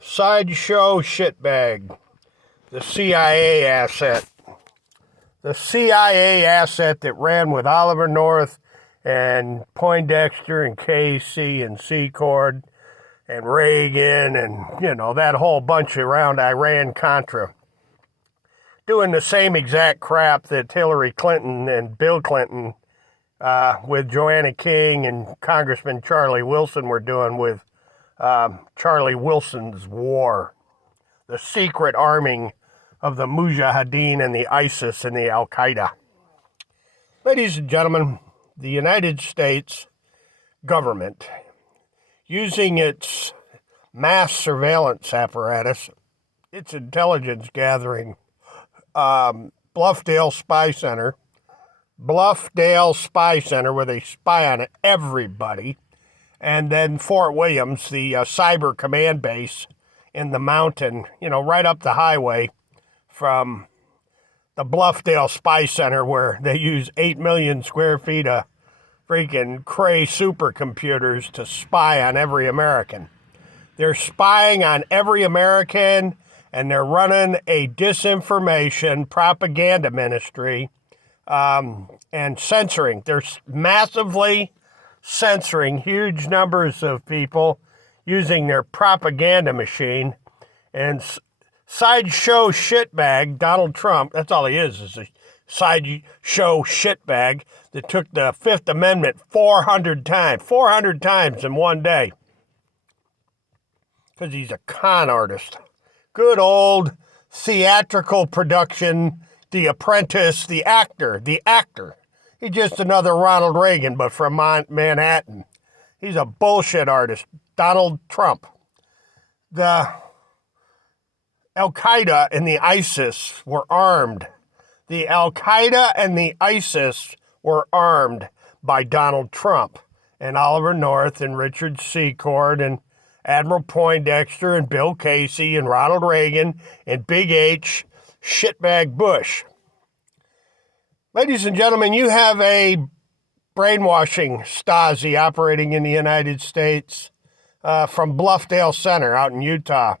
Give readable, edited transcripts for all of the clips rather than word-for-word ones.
Sideshow shitbag. The CIA asset. The CIA asset that ran with Oliver North and Poindexter and Casey and Secord and Reagan and, that whole bunch around Iran-Contra. Doing the same exact crap that Hillary Clinton and Bill Clinton with Joanna King and Congressman Charlie Wilson were doing with Charlie Wilson's war. The secret arming of the Mujahideen and the ISIS and the Al-Qaeda. Ladies and gentlemen, the United States government, using its mass surveillance apparatus, its intelligence gathering, Bluffdale Spy Center, where they spy on everybody, and then Fort Williams, the cyber command base in the mountain, right up the highway from the Bluffdale Spy Center, where they use 8 million square feet of freaking Cray supercomputers to spy on every American. They're spying on every American, and they're running a disinformation propaganda ministry and censoring. They're massively censoring huge numbers of people using their propaganda machine. And sideshow shitbag Donald Trump, that's all he is a sideshow shitbag that took the Fifth Amendment 400 times in one day. Because he's a con artist. Good old theatrical production, The Apprentice, the actor. He's just another Ronald Reagan, but from Manhattan. He's a bullshit artist, Donald Trump. The Al-Qaeda and the ISIS were armed. The Al-Qaeda and the ISIS were armed by Donald Trump and Oliver North and Richard Secord and Admiral Poindexter and Bill Casey and Ronald Reagan and Big H shitbag Bush. Ladies and gentlemen, you have a brainwashing STAZI operating in the United States from Bluffdale Center out in Utah,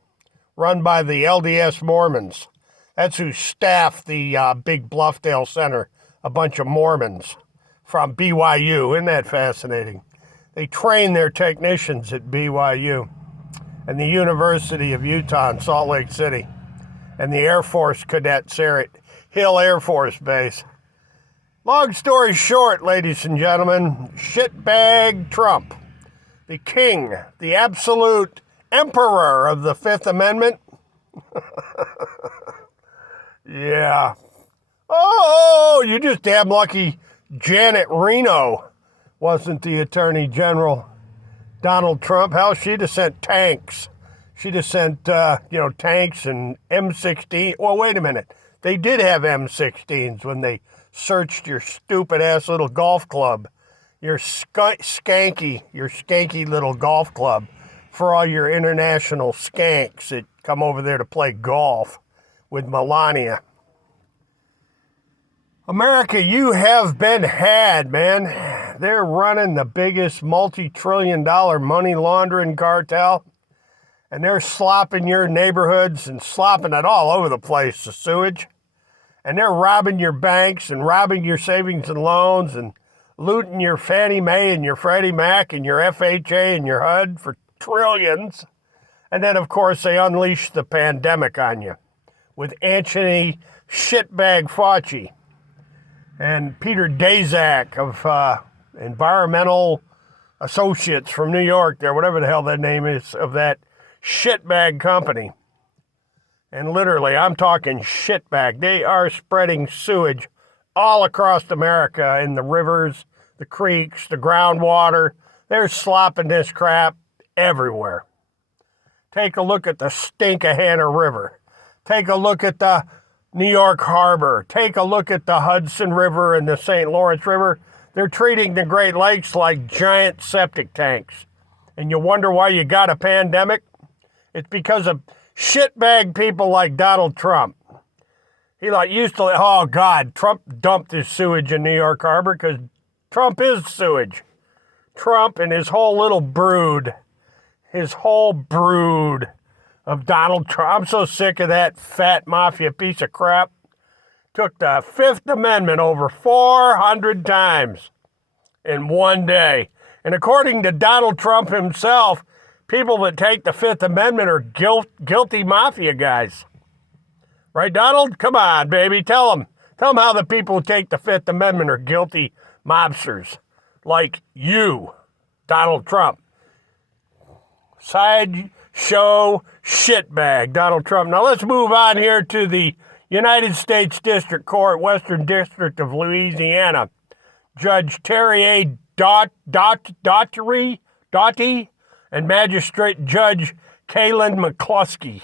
run by the LDS Mormons. That's who staffed the big Bluffdale Center, a bunch of Mormons from BYU. Isn't that fascinating? They train their technicians at BYU and the University of Utah in Salt Lake City and the Air Force cadets there at Hill Air Force Base. Long story short, ladies and gentlemen, shitbag Trump, the king, the absolute emperor of the Fifth Amendment. Yeah. Oh, you're just damn lucky Janet Reno wasn't the Attorney General. Donald Trump, hell, she'd have sent tanks. She'd have sent, tanks and M16. Well, wait a minute. They did have M16s when they searched your stupid-ass little golf club, your skanky little golf club for all your international skanks that come over there to play golf with Melania. America, you have been had, man. They're running the biggest multi-trillion-dollar money laundering cartel, and they're slopping your neighborhoods and slopping it all over the place, the sewage. And they're robbing your banks and robbing your savings and loans and looting your Fannie Mae and your Freddie Mac and your FHA and your HUD for trillions. And then, of course, they unleash the pandemic on you with Anthony Shitbag Fauci and Peter Daszak of Environmental Associates from New York there, whatever the hell that name is, of that shitbag company. And literally, I'm talking shitbag. They are spreading sewage all across America in the rivers, the creeks, the groundwater. They're slopping this crap everywhere. Take a look at the Stinkahanna River. Take a look at the New York Harbor. Take a look at the Hudson River and the St. Lawrence River. They're treating the Great Lakes like giant septic tanks. And you wonder why you got a pandemic? It's because of shitbag people like Donald Trump. He Trump dumped his sewage in New York Harbor because Trump is sewage. Trump and his whole brood of Donald Trump. I'm so sick of that fat mafia piece of crap. Took the Fifth Amendment over 400 times in one day. And according to Donald Trump himself, people that take the Fifth Amendment are guilty mafia guys. Right, Donald? Come on, baby. Tell them how the people who take the Fifth Amendment are guilty mobsters. Like you, Donald Trump. Sideshow shitbag, Donald Trump. Now let's move on here to the United States District Court, Western District of Louisiana. Judge Terry A. Daugherty and Magistrate Judge Kaylin McCluskey.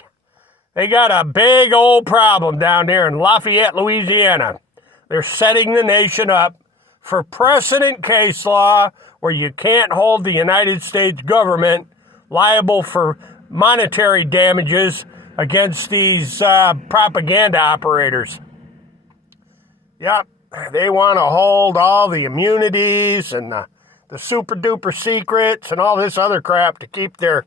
They got a big old problem down there in Lafayette, Louisiana. They're setting the nation up for precedent case law where you can't hold the United States government liable for monetary damages against these propaganda operators. Yep, they want to hold all the immunities and the super duper secrets and all this other crap to keep their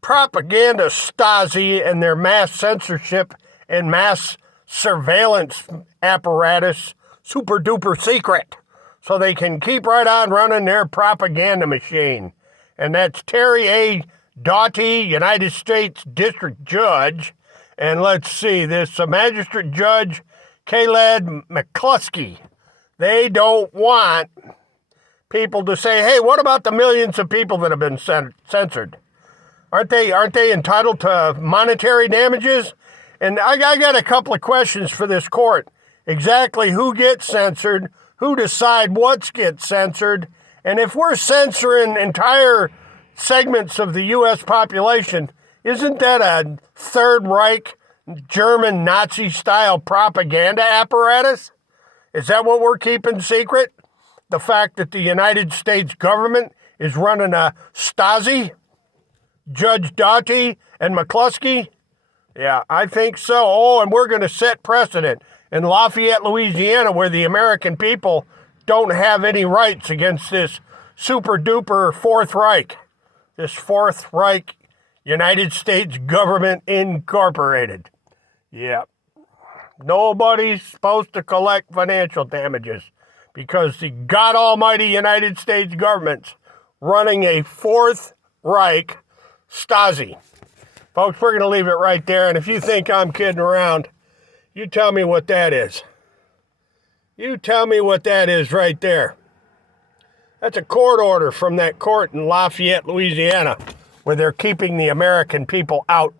propaganda Stasi and their mass censorship and mass surveillance apparatus super duper secret so they can keep right on running their propaganda machine. And that's Terry A. Daugherty, United States District Judge, and let's see, this Magistrate Judge Kaylin McCluskey. They don't want people to say, hey, what about the millions of people that have been censored? Aren't they entitled to monetary damages? And I got a couple of questions for this court. Exactly who gets censored, who decide what gets censored, and if we're censoring entire segments of the U.S. population, isn't that a Third Reich German Nazi-style propaganda apparatus? Is that what we're keeping secret? The fact that the United States government is running a Stasi? Judge Daugherty and McCluskey? Yeah, I think so. Oh, and we're going to set precedent in Lafayette, Louisiana, where the American people don't have any rights against this super duper Fourth Reich. This Fourth Reich United States government incorporated. Yeah. Nobody's supposed to collect financial damages because the God Almighty United States government's running a Fourth Reich Stasi. Folks, we're going to leave it right there. And if you think I'm kidding around, you tell me what that is. You tell me what that is right there. That's a court order from that court in Lafayette, Louisiana, where they're keeping the American people out.